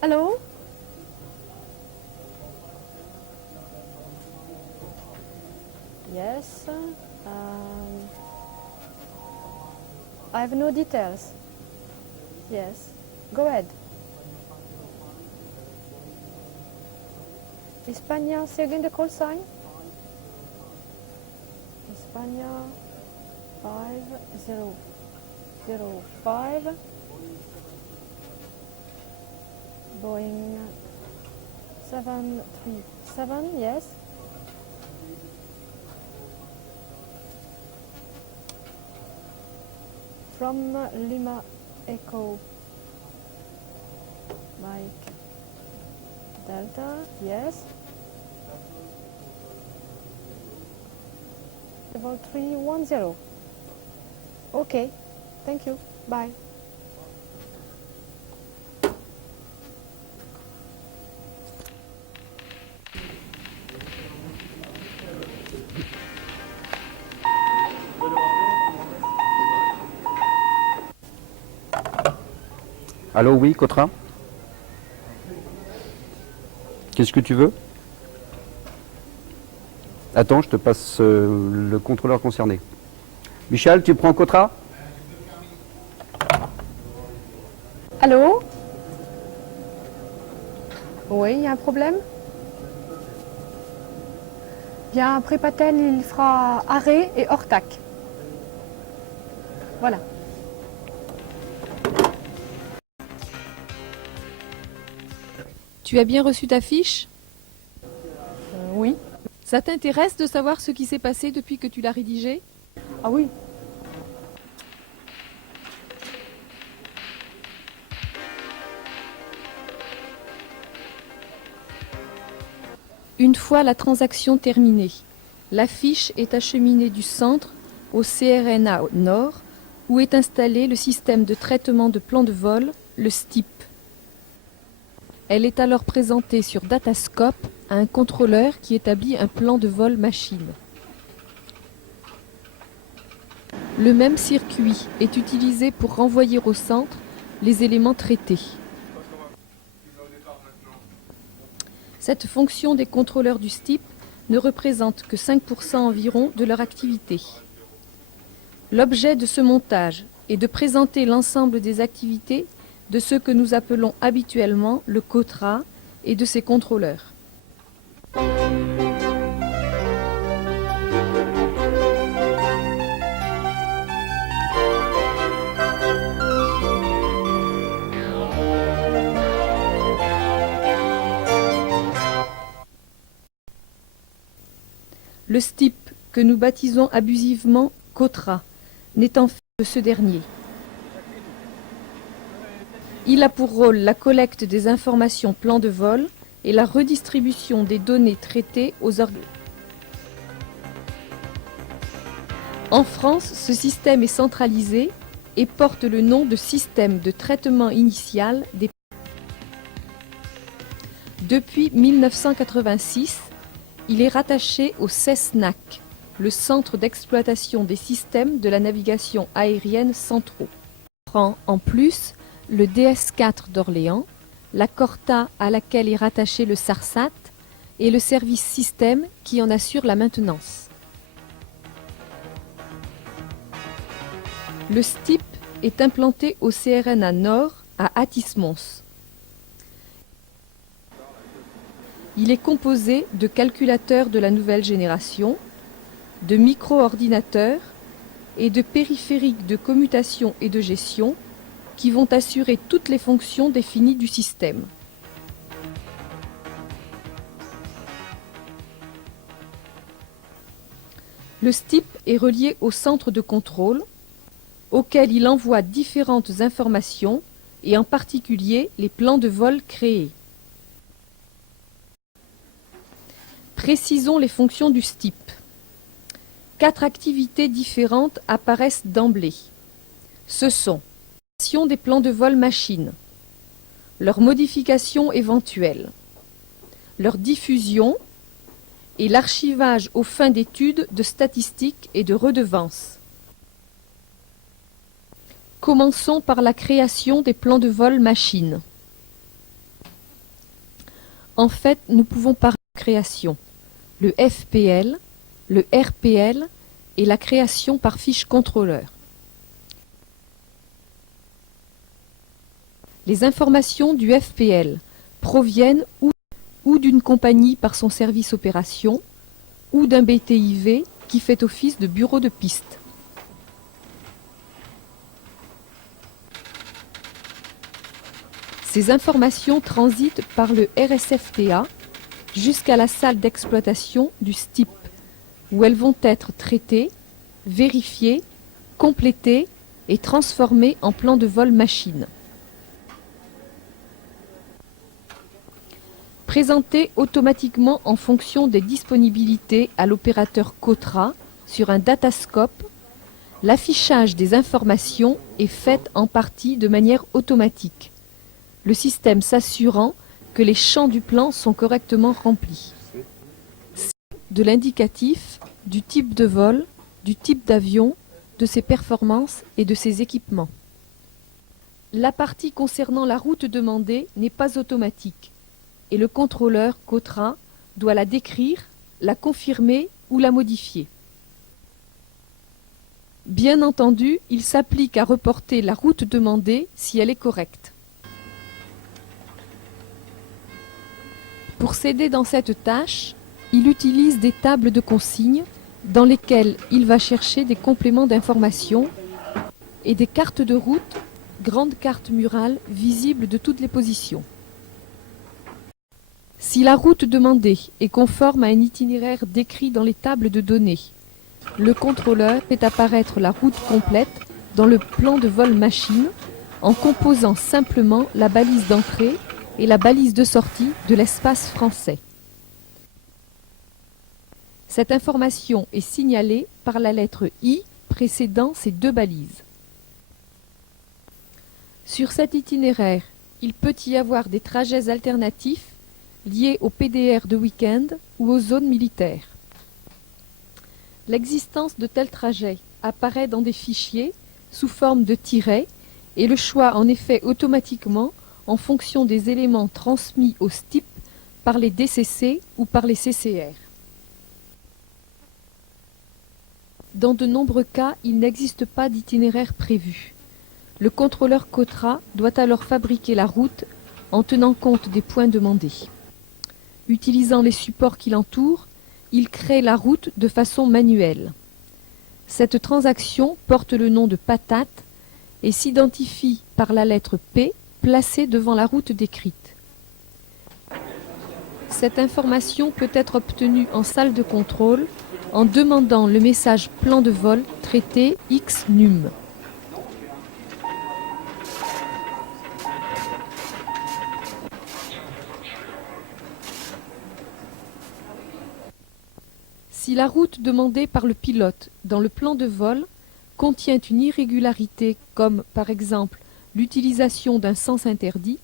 Hello? Yes. I have no details. Yes. Go ahead. España, say again the call sign. España 5005. Boeing 737, yes. From Lima Echo Mike Delta, yes. Level 310. Okay, thank you. Bye. Allô, oui, Cotra? Qu'est-ce que tu veux? Attends, je te passe le contrôleur concerné. Michel, tu prends Cotra? Allô? Oui, il y a un problème? Bien, après Patel, il fera arrêt et hors tac. Voilà. Tu as bien reçu ta fiche? Oui. Ça t'intéresse de savoir ce qui s'est passé depuis que tu l'as rédigée? Ah oui. Une fois la transaction terminée, la fiche est acheminée du centre au CRNA Nord, où est installé le système de traitement de plan de vol, le STIP. Elle est alors présentée sur Datascope à un contrôleur qui établit un plan de vol machine. Le même circuit est utilisé pour renvoyer au centre les éléments traités. Cette fonction des contrôleurs du STIP ne représente que 5% environ de leur activité. L'objet de ce montage est de présenter l'ensemble des activités de ce que nous appelons habituellement le COTRA et de ses contrôleurs. Le STIP, que nous baptisons abusivement COTRA, n'est en fait que ce dernier. Il a pour rôle la collecte des informations plan de vol et la redistribution des données traitées aux organes. En France, ce système est centralisé et porte le nom de système de traitement initial des. Depuis 1986, il est rattaché au CESNAC, le Centre d'exploitation des systèmes de la navigation aérienne centraux. Prend en plus le DS4 d'Orléans, la Corta à laquelle est rattaché le SARSAT et le service système qui en assure la maintenance. Le STIP est implanté au CRNA Nord à Athis-Mons. Il est composé de calculateurs de la nouvelle génération, de micro-ordinateurs et de périphériques de commutation et de gestion qui vont assurer toutes les fonctions définies du système. Le STIP est relié au centre de contrôle, auquel il envoie différentes informations et en particulier les plans de vol créés. Précisons les fonctions du STIP. 4 activités différentes apparaissent d'emblée. Ce sont des plans de vol machine, leur modification éventuelle, leur diffusion et l'archivage aux fins d'études de statistiques et de redevances. Commençons par la création des plans de vol machine. En fait, nous pouvons parler de création. Le FPL, le RPL et la création par fiche contrôleur. Les informations du FPL proviennent ou d'une compagnie par son service opération ou d'un BTIV qui fait office de bureau de piste. Ces informations transitent par le RSFTA jusqu'à la salle d'exploitation du STIP, où elles vont être traitées, vérifiées, complétées et transformées en plan de vol machine. Présentées automatiquement en fonction des disponibilités à l'opérateur COTRA sur un datascope, l'affichage des informations est fait en partie de manière automatique, le système s'assurant que les champs du plan sont correctement remplis. De l'indicatif, du type de vol, du type d'avion, de ses performances et de ses équipements. La partie concernant la route demandée n'est pas automatique et le contrôleur COTRA doit la décrire, la confirmer ou la modifier. Bien entendu, il s'applique à reporter la route demandée si elle est correcte. Pour s'aider dans cette tâche, il utilise des tables de consignes dans lesquelles il va chercher des compléments d'information et des cartes de route, grandes cartes murales visibles de toutes les positions. Si la route demandée est conforme à un itinéraire décrit dans les tables de données, le contrôleur fait apparaître la route complète dans le plan de vol machine en composant simplement la balise d'entrée et la balise de sortie de l'espace français. Cette information est signalée par la lettre I précédant ces deux balises. Sur cet itinéraire, il peut y avoir des trajets alternatifs liés au PDR de week-end ou aux zones militaires. L'existence de tels trajets apparaît dans des fichiers sous forme de tirets et le choix en est fait automatiquement en fonction des éléments transmis au STIP par les DCC ou par les CCR. Dans de nombreux cas, il n'existe pas d'itinéraire prévu. Le contrôleur COTRA doit alors fabriquer la route en tenant compte des points demandés. Utilisant les supports qui l'entourent, il crée la route de façon manuelle. Cette transaction porte le nom de patate et s'identifie par la lettre P placée devant la route décrite. Cette information peut être obtenue en salle de contrôle en demandant le message plan de vol traité XNUM. Si la route demandée par le pilote dans le plan de vol contient une irrégularité comme par exemple l'utilisation d'un sens interdit,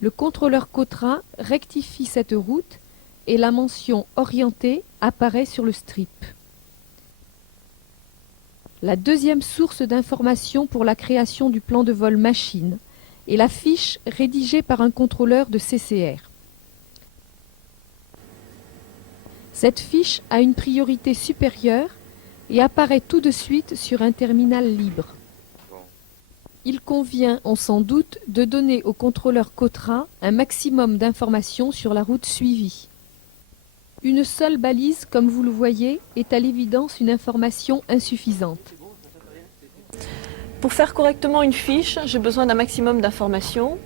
le contrôleur COTRA rectifie cette route et la mention orientée apparaît sur le strip. La deuxième source d'information pour la création du plan de vol machine est la fiche rédigée par un contrôleur de CCR. Cette fiche a une priorité supérieure et apparaît tout de suite sur un terminal libre. Il convient, on s'en doute, de donner au contrôleur COTRA un maximum d'informations sur la route suivie. Une seule balise, comme vous le voyez, est à l'évidence une information insuffisante. Pour faire correctement une fiche, j'ai besoin d'un maximum d'informations.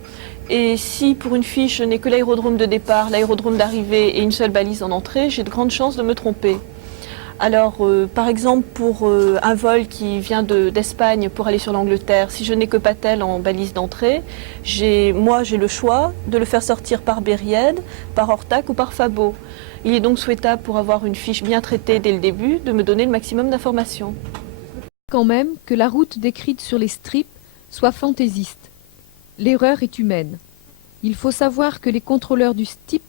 Et si pour une fiche, je n'ai que l'aérodrome de départ, l'aérodrome d'arrivée et une seule balise en entrée, j'ai de grandes chances de me tromper. Alors, par exemple, pour un vol qui vient d'Espagne pour aller sur l'Angleterre, si je n'ai que Patel en balise d'entrée, moi j'ai le choix de le faire sortir par Berried, par Ortac ou par Fabo. Il est donc souhaitable, pour avoir une fiche bien traitée dès le début, de me donner le maximum d'informations. Quand même que la route décrite sur les strips soit fantaisiste. L'erreur est humaine. Il faut savoir que les contrôleurs du STIP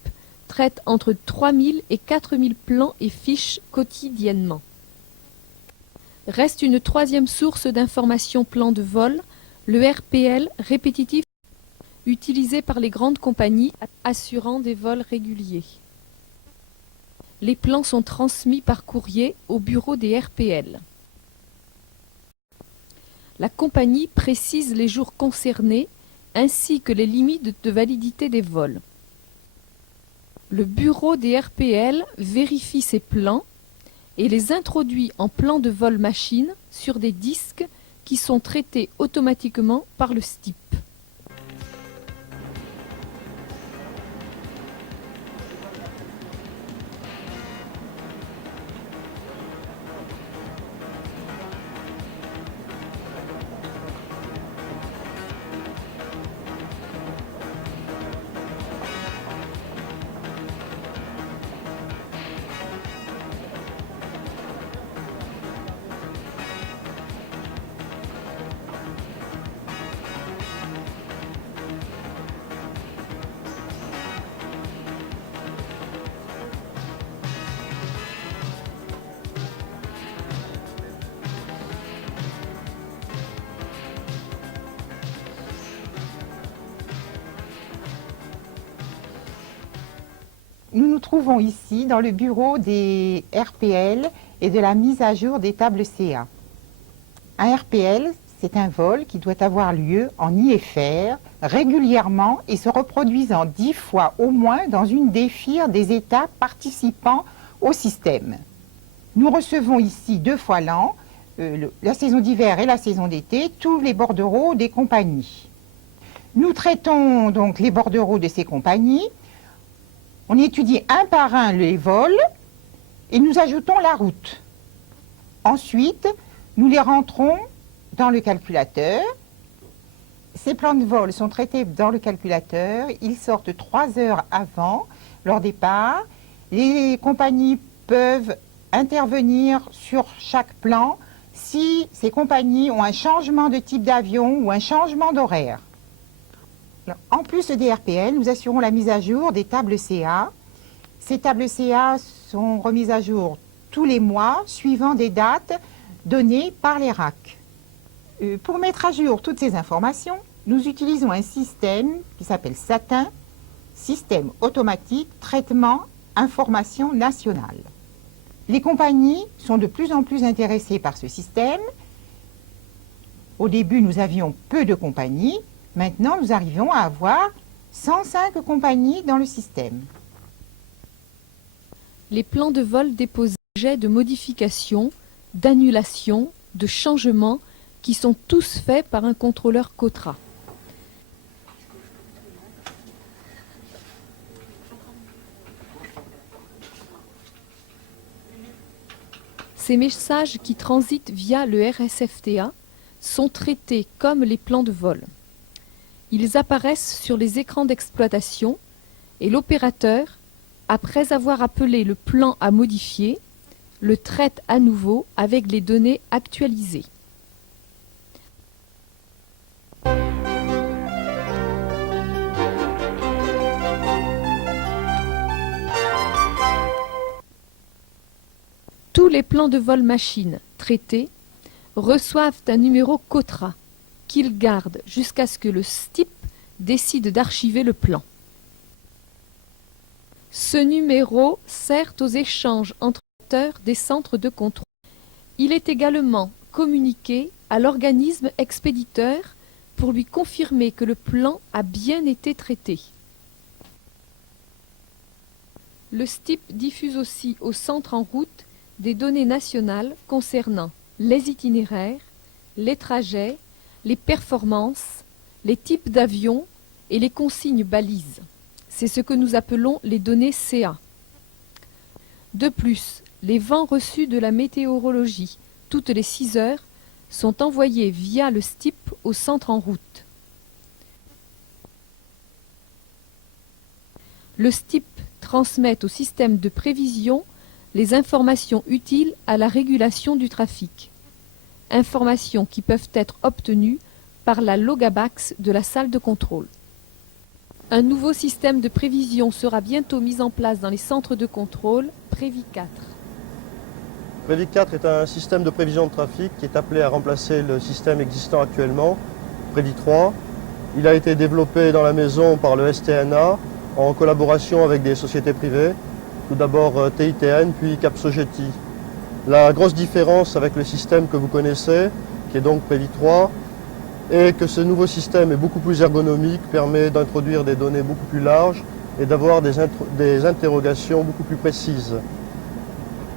traitent entre 3000 et 4000 plans et fiches quotidiennement. Reste une troisième source d'information plan de vol, le RPL répétitif. utilisé par les grandes compagnies assurant des vols réguliers. Les plans sont transmis par courrier au bureau des RPL. La compagnie précise les jours concernés ainsi que les limites de validité des vols. Le bureau des RPL vérifie ces plans et les introduit en plan de vol machine sur des disques qui sont traités automatiquement par le STIP. Nous nous trouvons ici dans le bureau des RPL et de la mise à jour des tables CA. Un RPL, c'est un vol qui doit avoir lieu en IFR régulièrement et se reproduisant 10 fois au moins dans une des FIR des États participant au système. Nous recevons ici 2 fois l'an, la saison d'hiver et la saison d'été, tous les bordereaux des compagnies. Nous traitons donc les bordereaux de ces compagnies. On étudie un par un les vols et nous ajoutons la route. Ensuite, nous les rentrons dans le calculateur. Ces plans de vol sont traités dans le calculateur. Ils sortent 3 heures avant leur départ. Les compagnies peuvent intervenir sur chaque plan si ces compagnies ont un changement de type d'avion ou un changement d'horaire. En plus des RPL, nous assurons la mise à jour des tables CA. Ces tables CA sont remises à jour tous les mois, suivant des dates données par les RAC. Pour mettre à jour toutes ces informations, nous utilisons un système qui s'appelle SATIN, Système automatique traitement information nationale. Les compagnies sont de plus en plus intéressées par ce système. Au début, nous avions peu de compagnies. Maintenant, nous arrivons à avoir 105 compagnies dans le système. Les plans de vol déposent l'objet de modifications, d'annulations, de changements qui sont tous faits par un contrôleur COTRA. Ces messages qui transitent via le RSFTA sont traités comme les plans de vol. Ils apparaissent sur les écrans d'exploitation et l'opérateur, après avoir appelé le plan à modifier, le traite à nouveau avec les données actualisées. Tous les plans de vol machine traités reçoivent un numéro COTRA qu'ils gardent jusqu'à ce que le STIP décide d'archiver le plan. Ce numéro sert aux échanges entre acteurs des centres de contrôle. Il est également communiqué à l'organisme expéditeur pour lui confirmer que le plan a bien été traité. Le STIP diffuse aussi au centre en route des données nationales concernant les itinéraires, les trajets, les performances, les types d'avions et les consignes balises. C'est ce que nous appelons les données CA. De plus, les vents reçus de la météorologie toutes les 6 heures sont envoyés via le STIP au centre en route. Le STIP transmet au système de prévision les informations utiles à la régulation du trafic. Informations qui peuvent être obtenues par la Logabax de la salle de contrôle. Un nouveau système de prévision sera bientôt mis en place dans les centres de contrôle, Prévi 4. Prévi 4 est un système de prévision de trafic qui est appelé à remplacer le système existant actuellement, Prévi 3. Il a été développé dans la maison par le STNA en collaboration avec des sociétés privées. Tout d'abord TITN, puis Capsogeti. La grosse différence avec le système que vous connaissez, qui est donc Prévi 3, est que ce nouveau système est beaucoup plus ergonomique, permet d'introduire des données beaucoup plus larges et d'avoir des interrogations beaucoup plus précises.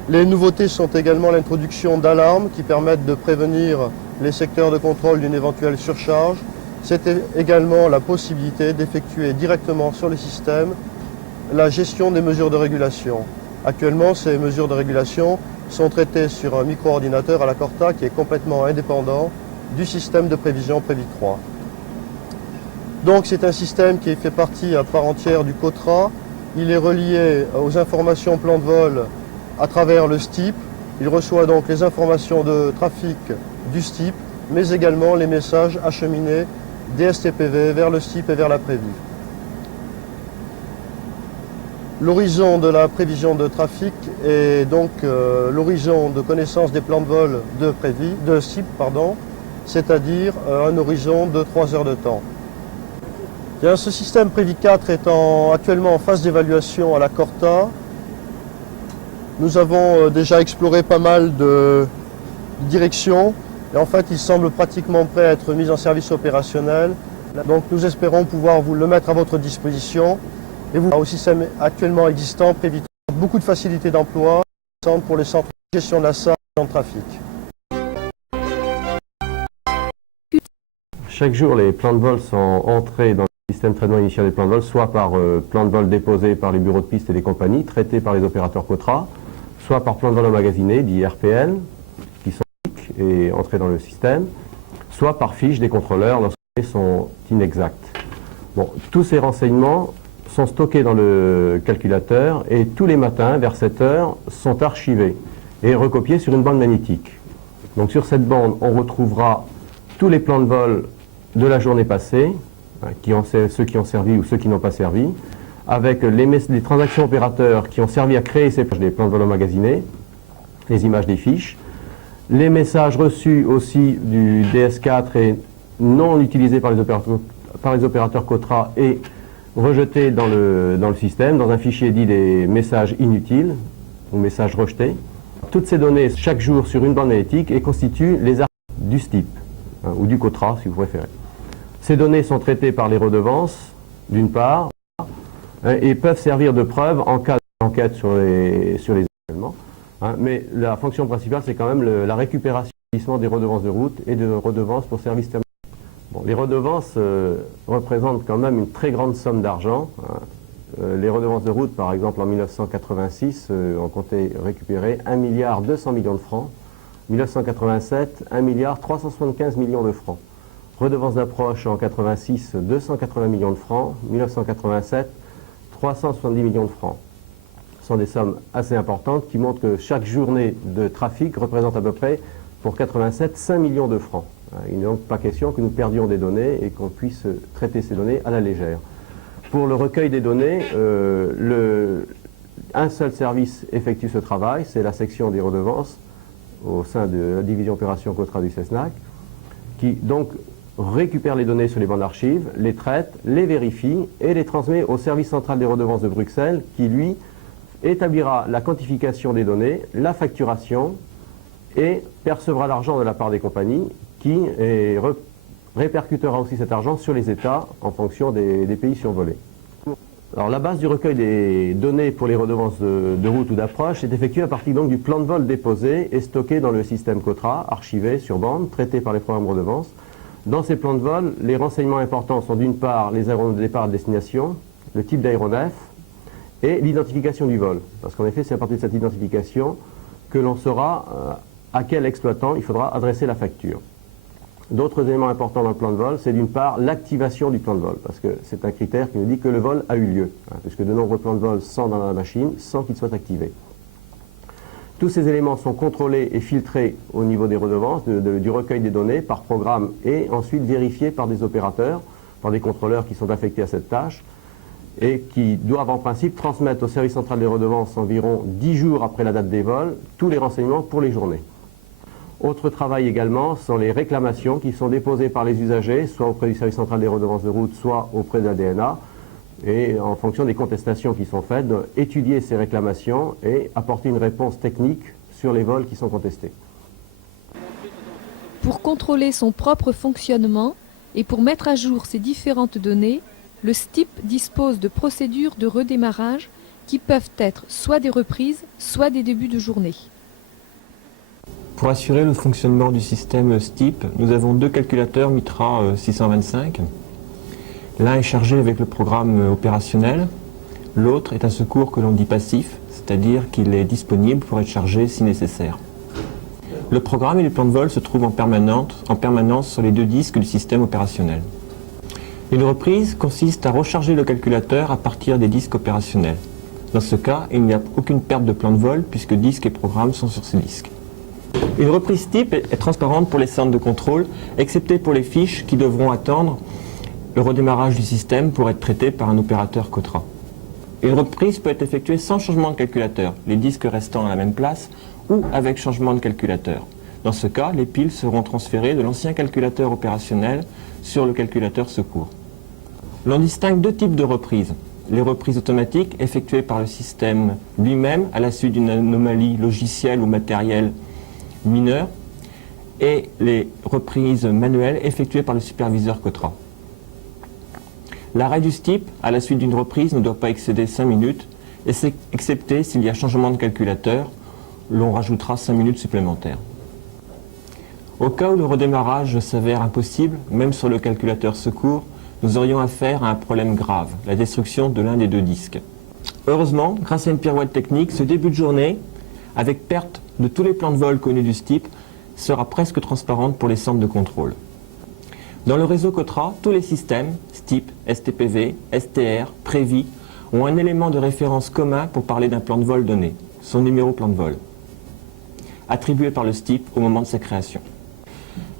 Les nouveautés sont également l'introduction d'alarmes qui permettent de prévenir les secteurs de contrôle d'une éventuelle surcharge. C'est également la possibilité d'effectuer directement sur le système la gestion des mesures de régulation. Actuellement, ces mesures de régulation sont traitées sur un micro-ordinateur à la Corta qui est complètement indépendant du système de prévision Prévi 3. Donc c'est un système qui fait partie à part entière du COTRA. Il est relié aux informations plan de vol à travers le STIP. Il reçoit donc les informations de trafic du STIP, mais également les messages acheminés des STPV vers le STIP et vers la Prévi. L'horizon de la prévision de trafic est donc l'horizon de connaissance des plans de vol de STIP, c'est-à-dire un horizon de 3 heures de temps. Bien, ce système Prévi 4 est actuellement en phase d'évaluation à la Corta. Nous avons déjà exploré pas mal de directions et en fait il semble pratiquement prêt à être mis en service opérationnel. Donc nous espérons pouvoir vous le mettre à votre disposition. Et vous, au système actuellement existant, Prévi 3, beaucoup de facilités d'emploi pour les centres de gestion de la salle et de trafic. Chaque jour, les plans de vol sont entrés dans le système de traitement initial des plans de vol, soit par plan de vol déposé par les bureaux de piste et les compagnies, traités par les opérateurs COTRA, soit par plan de vol emmagasiné, dit RPL, qui sont et entrés dans le système, soit par fiche des contrôleurs lorsqu'ils sont inexacts. Bon, tous ces renseignements sont stockés dans le calculateur et tous les matins, vers 7 heures, sont archivés et recopiés sur une bande magnétique. Donc sur cette bande, on retrouvera tous les plans de vol de la journée passée, ceux qui ont servi ou ceux qui n'ont pas servi, avec les transactions opérateurs qui ont servi à créer ces plans de vol emmagasinés, les images des fiches, les messages reçus aussi du DS4 et non utilisés par les opérateurs COTRA et rejetés dans le système, dans un fichier dit des messages inutiles ou messages rejetés. Toutes ces données, chaque jour sur une bande magnétique, et constituent les archives du STIP, ou du COTRA si vous préférez. Ces données sont traitées par les redevances, d'une part, et peuvent servir de preuve en cas d'enquête sur les événements. Mais la fonction principale, c'est quand même la récupération des redevances de route et de redevances pour services terminaux. Bon, les redevances représentent quand même une très grande somme d'argent. Les redevances de route, par exemple, en 1986, on comptait récupérer 1,2 milliard de francs. 1987, 1,375 milliard de francs. Redevances d'approche en 86, 280 millions de francs. 1987, 370 millions de francs. Ce sont des sommes assez importantes qui montrent que chaque journée de trafic représente à peu près, pour 87, 5 millions de francs. Il n'est donc pas question que nous perdions des données et qu'on puisse traiter ces données à la légère. Pour le recueil des données, un seul service effectue ce travail, c'est la section des redevances au sein de la division opération COTRA du CESNAC, qui donc récupère les données sur les bandes d'archives, les traite, les vérifie et les transmet au service central des redevances de Bruxelles, qui lui établira la quantification des données, la facturation et percevra l'argent de la part des compagnies, qui répercutera aussi cet argent sur les États en fonction des pays survolés. Alors la base du recueil des données pour les redevances de route ou d'approche est effectuée à partir donc du plan de vol déposé et stocké dans le système COTRA, archivé sur bande, traité par les programmes redevances. Dans ces plans de vol, les renseignements importants sont d'une part les aéronefs de départ et de destination, le type d'aéronef et l'identification du vol. Parce qu'en effet, c'est à partir de cette identification que l'on saura à quel exploitant il faudra adresser la facture. D'autres éléments importants dans le plan de vol, c'est d'une part l'activation du plan de vol, parce que c'est un critère qui nous dit que le vol a eu lieu, puisque de nombreux plans de vol sont dans la machine sans qu'ils soient activés. Tous ces éléments sont contrôlés et filtrés au niveau des redevances, du recueil des données par programme et ensuite vérifiés par des opérateurs, par des contrôleurs qui sont affectés à cette tâche et qui doivent en principe transmettre au service central des redevances environ 10 jours après la date des vols tous les renseignements pour les journées. Autre travail également sont les réclamations qui sont déposées par les usagers, soit auprès du service central des redevances de route, soit auprès de la DNA. Et en fonction des contestations qui sont faites, étudier ces réclamations et apporter une réponse technique sur les vols qui sont contestés. Pour contrôler son propre fonctionnement et pour mettre à jour ces différentes données, le STIP dispose de procédures de redémarrage qui peuvent être soit des reprises, soit des débuts de journée. Pour assurer le fonctionnement du système STIP, nous avons deux calculateurs Mitra 625. L'un est chargé avec le programme opérationnel, l'autre est un secours que l'on dit passif, c'est-à-dire qu'il est disponible pour être chargé si nécessaire. Le programme et les plans de vol se trouvent en permanence sur les deux disques du système opérationnel. Une reprise consiste à recharger le calculateur à partir des disques opérationnels. Dans ce cas, il n'y a aucune perte de plan de vol puisque disques et programmes sont sur ces disques. Une reprise type est transparente pour les centres de contrôle, excepté pour les fiches qui devront attendre le redémarrage du système pour être traitées par un opérateur COTRA. Une reprise peut être effectuée sans changement de calculateur, les disques restant à la même place, ou avec changement de calculateur. Dans ce cas, les piles seront transférées de l'ancien calculateur opérationnel sur le calculateur secours. L'on distingue deux types de reprises. Les reprises automatiques effectuées par le système lui-même à la suite d'une anomalie logicielle ou matérielle mineure et les reprises manuelles effectuées par le superviseur COTRA. L'arrêt du STIP à la suite d'une reprise ne doit pas excéder 5 minutes, excepté s'il y a changement de calculateur, l'on rajoutera 5 minutes supplémentaires. Au cas où le redémarrage s'avère impossible, même sur le calculateur secours, nous aurions affaire à un problème grave, la destruction de l'un des deux disques. Heureusement, grâce à une pirouette technique, ce début de journée, avec perte de tous les plans de vol connus du STIP, sera presque transparente pour les centres de contrôle. Dans le réseau COTRA, tous les systèmes, STIP, STPV, STR, Prévi, ont un élément de référence commun pour parler d'un plan de vol donné, son numéro plan de vol, attribué par le STIP au moment de sa création.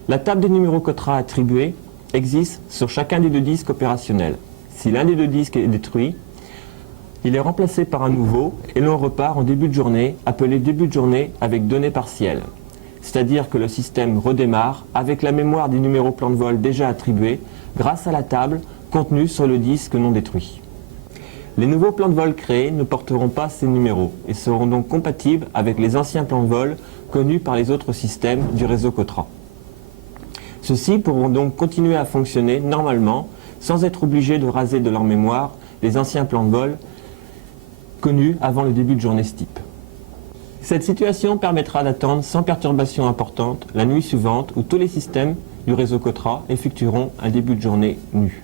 La table des numéros COTRA attribués existe sur chacun des deux disques opérationnels. Si l'un des deux disques est détruit, il est remplacé par un nouveau et l'on repart en début de journée, appelé début de journée avec données partielles. C'est-à-dire que le système redémarre avec la mémoire des numéros plan de vol déjà attribués grâce à la table contenue sur le disque non détruit. Les nouveaux plans de vol créés ne porteront pas ces numéros et seront donc compatibles avec les anciens plans de vol connus par les autres systèmes du réseau COTRA. Ceux-ci pourront donc continuer à fonctionner normalement sans être obligés de raser de leur mémoire les anciens plans de vol connus avant le début de journée STIP. Cette situation permettra d'attendre sans perturbation importante la nuit suivante où tous les systèmes du réseau COTRA effectueront un début de journée nu.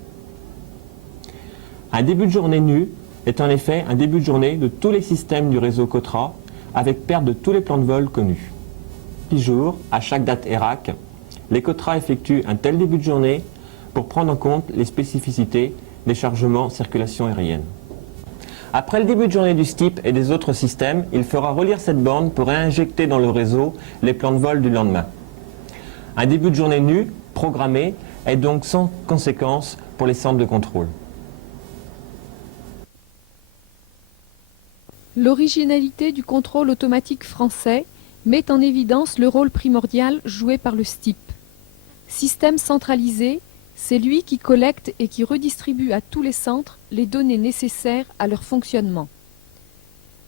Un début de journée nu est en effet un début de journée de tous les systèmes du réseau COTRA avec perte de tous les plans de vol connus. 10 jours, à chaque date ERAC, les COTRA effectuent un tel début de journée pour prendre en compte les spécificités des chargements circulation aérienne. Après le début de journée du STIP et des autres systèmes, il fera relire cette borne pour réinjecter dans le réseau les plans de vol du lendemain. Un début de journée nu, programmé, est donc sans conséquence pour les centres de contrôle. L'originalité du contrôle automatique français met en évidence le rôle primordial joué par le STIP. Système centralisé, c'est lui qui collecte et qui redistribue à tous les centres les données nécessaires à leur fonctionnement.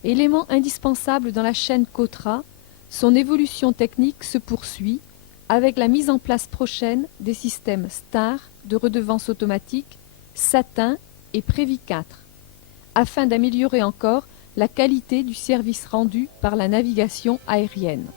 Élément indispensable dans la chaîne COTRA, son évolution technique se poursuit avec la mise en place prochaine des systèmes STAR de redevance automatique, SATIN et Prévi 4, afin d'améliorer encore la qualité du service rendu par la navigation aérienne.